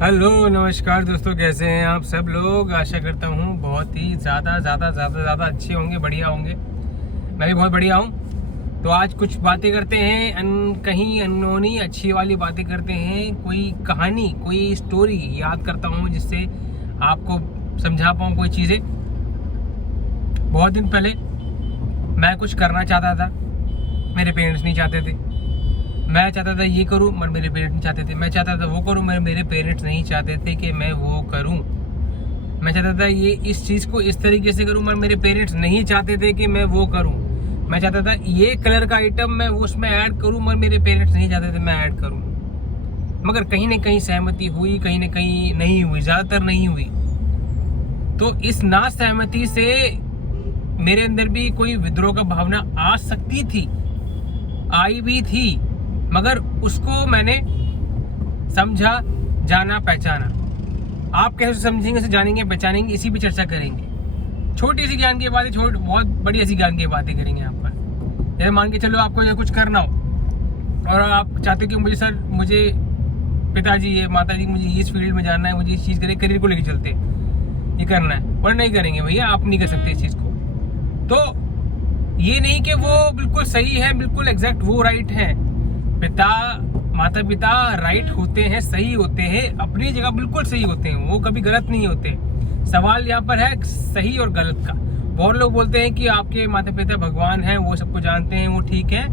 Hello नमस्कार दोस्तों, कैसे हैं आप सब लोग। आशा करता हूँ बहुत ही ज़्यादा अच्छे होंगे, बढ़िया होंगे। मैं भी बहुत बढ़िया हूँ। तो आज कुछ बातें करते हैं, कहीं अननोनी अच्छी वाली बातें करते हैं। कोई कहानी, कोई स्टोरी याद करता हूँ जिससे आपको समझा पाऊँ कोई चीज़ें। बहुत दिन पहले मैं कुछ करना चाहता था, मेरे पेरेंट्स नहीं चाहते थे। मैं चाहता था ये करूं, मगर मेरे पेरेंट्स नहीं चाहते थे। मैं चाहता था वो करूं, मगर मेरे पेरेंट्स नहीं चाहते थे कि मैं वो करूं। मैं चाहता था ये इस चीज़ को इस तरीके से करूं, मगर मेरे पेरेंट्स नहीं चाहते थे कि मैं वो करूं। मैं चाहता था ये कलर का आइटम मैं उसमें ऐड करूं, मगर मेरे पेरेंट्स नहीं चाहते थे मैं ऐड करूं। मगर कहीं ना कहीं सहमति हुई, कहीं ना कहीं नहीं हुई, ज़्यादातर नहीं हुई। तो इस ना सहमति से मेरे अंदर भी कोई विद्रोह का भावना आ सकती थी, आई भी थी, मगर उसको मैंने समझा, जाना, पहचाना। आप कैसे समझेंगे, जानेंगे, पहचानेंगे, इसी पे चर्चा करेंगे। छोटी सी ज्ञान की बातें, बहुत बड़ी ऐसी ज्ञान की बातें करेंगे यहाँ पर। जैसे मान के चलो आपको जो कुछ करना हो और आप चाहते हो कि मुझे पिताजी है, माता जी, मुझे इस फील्ड में जाना है, मुझे इस चीज़ करियर को लेकर चलते, ये करना है, और नहीं करेंगे भैया, आप नहीं कर सकते इस चीज़ को। तो ये नहीं कि वो बिल्कुल सही है, बिल्कुल एग्जैक्ट वो राइट है। माता पिता राइट होते हैं, सही होते हैं, अपनी जगह बिल्कुल सही होते हैं, वो कभी गलत नहीं होते। सवाल यहाँ पर है सही और गलत का। बहुत लोग बोलते हैं कि आपके माता पिता भगवान हैं, वो सबको जानते हैं, वो ठीक है,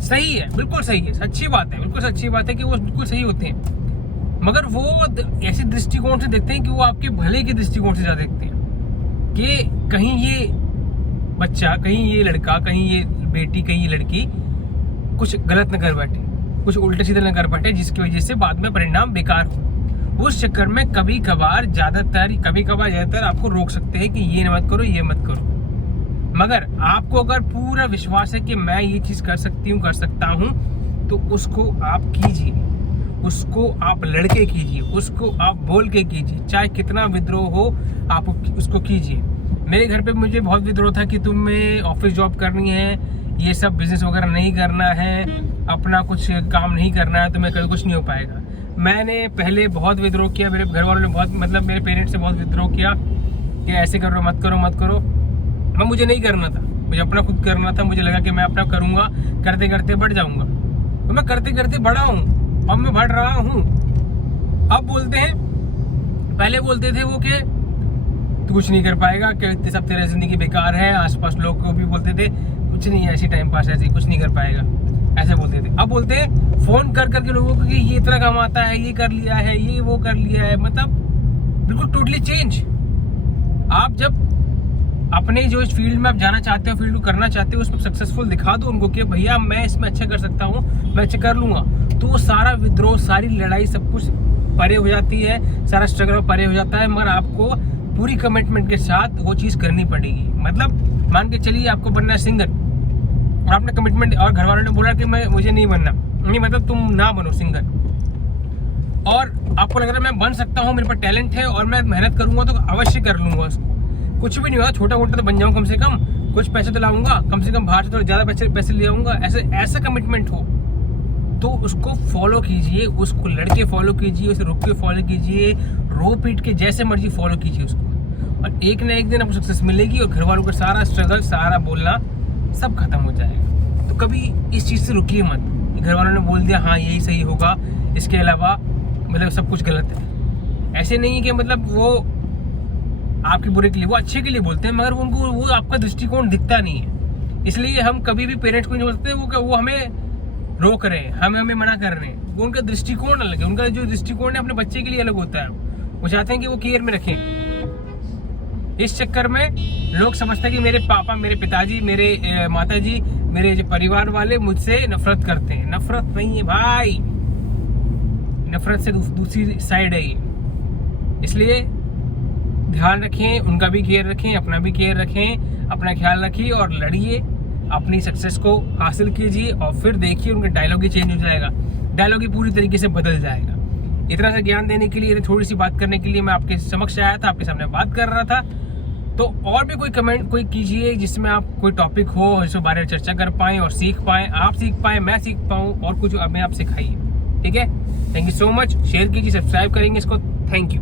सही है, बिल्कुल सही है, सच्ची बात है, बिल्कुल सच्ची बात है कि वो बिल्कुल सही होते हैं। मगर वो ऐसे दृष्टिकोण से देखते हैं कि वो आपके भले के दृष्टिकोण से ज्यादा देखते हैं कि कहीं ये बच्चा, कहीं ये लड़का, कहीं ये बेटी, कहीं ये लड़की कुछ गलत न कर बैठे, कुछ उल्टे सीधे न कर बैठे, जिसकी वजह से बाद में परिणाम बेकार हो। उस चक्कर में कभी कभार ज्यादातर आपको रोक सकते हैं कि ये मत करो, ये मत करो। मगर आपको अगर पूरा विश्वास है कि मैं ये चीज कर सकता हूँ, तो उसको आप कीजिए, उसको आप लड़के कीजिए, उसको आप बोल के कीजिए, चाहे कितना विद्रोह हो आप उसको कीजिए। मेरे घर पे मुझे बहुत विद्रोह था कि तुम्हें ऑफिस जॉब करनी है, ये सब बिजनेस वगैरह नहीं करना है, अपना कुछ काम नहीं करना है, तो मैं कभी कुछ नहीं हो पाएगा। मैंने पहले बहुत विद्रोह किया, मेरे घर वालों ने बहुत, मेरे पेरेंट्स से बहुत विद्रोह किया कि ऐसे करो, मत करो मत करो। मैं मुझे नहीं करना था, मुझे अपना खुद करना था। मुझे लगा कि मैं अपना करूँगा, करते करते बढ़ जाऊँगा। तो मैं करते करते बढ़ा हूँ, अब मैं बढ़ रहा हूँ। अब बोलते हैं, पहले बोलते थे वो कि तू कुछ नहीं कर पाएगा, कि सब तेरा जिंदगी बेकार है। आसपास लोग को भी बोलते थे कुछ नहीं, ऐसी टाइम पास, ऐसे कुछ नहीं कर पाएगा, ऐसे बोलते थे। अब बोलते हैं फोन कर करके लोगों को कि ये इतना कमाता है, ये कर लिया है, ये वो कर लिया है। मतलब बिल्कुल टोटली चेंज। आप जब अपने जो इस फील्ड में आप जाना चाहते हो, फील्ड को करना चाहते हो, उसमें सक्सेसफुल दिखा दो उनको कि भैया मैं इसमें अच्छा कर सकता हूँ, मैं अच्छा कर लूंगा, तो वो सारा विद्रोह, सारी लड़ाई, सब कुछ परे हो जाती है, सारा स्ट्रगल परे हो जाता है। मगर आपको पूरी कमिटमेंट के साथ वो चीज़ करनी पड़ेगी। मतलब मान के चलिए आपको बनना है सिंगर, और आपने कमिटमेंट, और घर वालों ने बोला कि मुझे नहीं बनना, नहीं मतलब तुम ना बनो सिंगर, और आपको लग रहा है मैं बन सकता हूँ, मेरे पास टैलेंट है और मैं मेहनत करूंगा तो अवश्य कर लूंगा उसको। कुछ भी नहीं होगा, छोटा मोटा तो बन जाऊँ कम से कम, कुछ पैसे तो लाऊंगा, कम से कम बाहर से थोड़ा ज़्यादा पैसे ले आऊँगा। ऐसा कमिटमेंट हो तो उसको फॉलो कीजिए, उसको लड़के फॉलो कीजिए, उसे रुक के फॉलो कीजिए, रो पीट के जैसे मर्जी फॉलो कीजिए उसको, और एक ना एक दिन आपको सक्सेस मिलेगी और घर वालों का सारा स्ट्रगल, सारा बोलना सब खत्म हो जाएगा। तो कभी इस चीज़ से रुकिए मत। घर वालों ने बोल दिया हाँ यही सही होगा, इसके अलावा मतलब सब कुछ गलत है, ऐसे नहीं कि मतलब वो आपके बुरे के लिए, वो अच्छे के लिए बोलते हैं, मगर उनको वो आपका दृष्टिकोण दिखता नहीं है। इसलिए हम कभी भी पेरेंट्स को नहीं बोलते वो हमें रोक रहे हैं, हमें मना कर रहे हैं। वो उनका दृष्टिकोण अलग है, उनका जो दृष्टिकोण है अपने बच्चे के लिए अलग होता है। वो चाहते हैं कि वो केयर में रखें। इस चक्कर में लोग समझते हैं कि मेरे पापा, मेरे पिताजी, मेरे माताजी, मेरे जो परिवार वाले मुझसे नफरत करते हैं। नफरत नहीं है भाई, नफरत से दूसरी साइड है ये। इसलिए ध्यान रखें, उनका भी केयर रखें, अपना भी केयर रखें, अपना ख्याल रखिए और लड़िए, अपनी सक्सेस को हासिल कीजिए, और फिर देखिए उनका डायलॉग ही चेंज हो जाएगा, डायलॉग ही पूरी तरीके से बदल जाएगा। इतना सा ज्ञान देने के लिए, थोड़ी सी बात करने के लिए मैं आपके समक्ष आया था, आपके सामने बात कर रहा था। तो और भी कोई कमेंट कोई कीजिए जिसमें आप कोई टॉपिक हो जिसके बारे में चर्चा कर पाएँ और सीख पाएँ, आप सीख पाएँ, मैं सीख पाऊँ, और कुछ हमें आप सिखाइए। ठीक है, thank you so much. Share कीजिए, सब्सक्राइब करेंगे इसको। Thank you.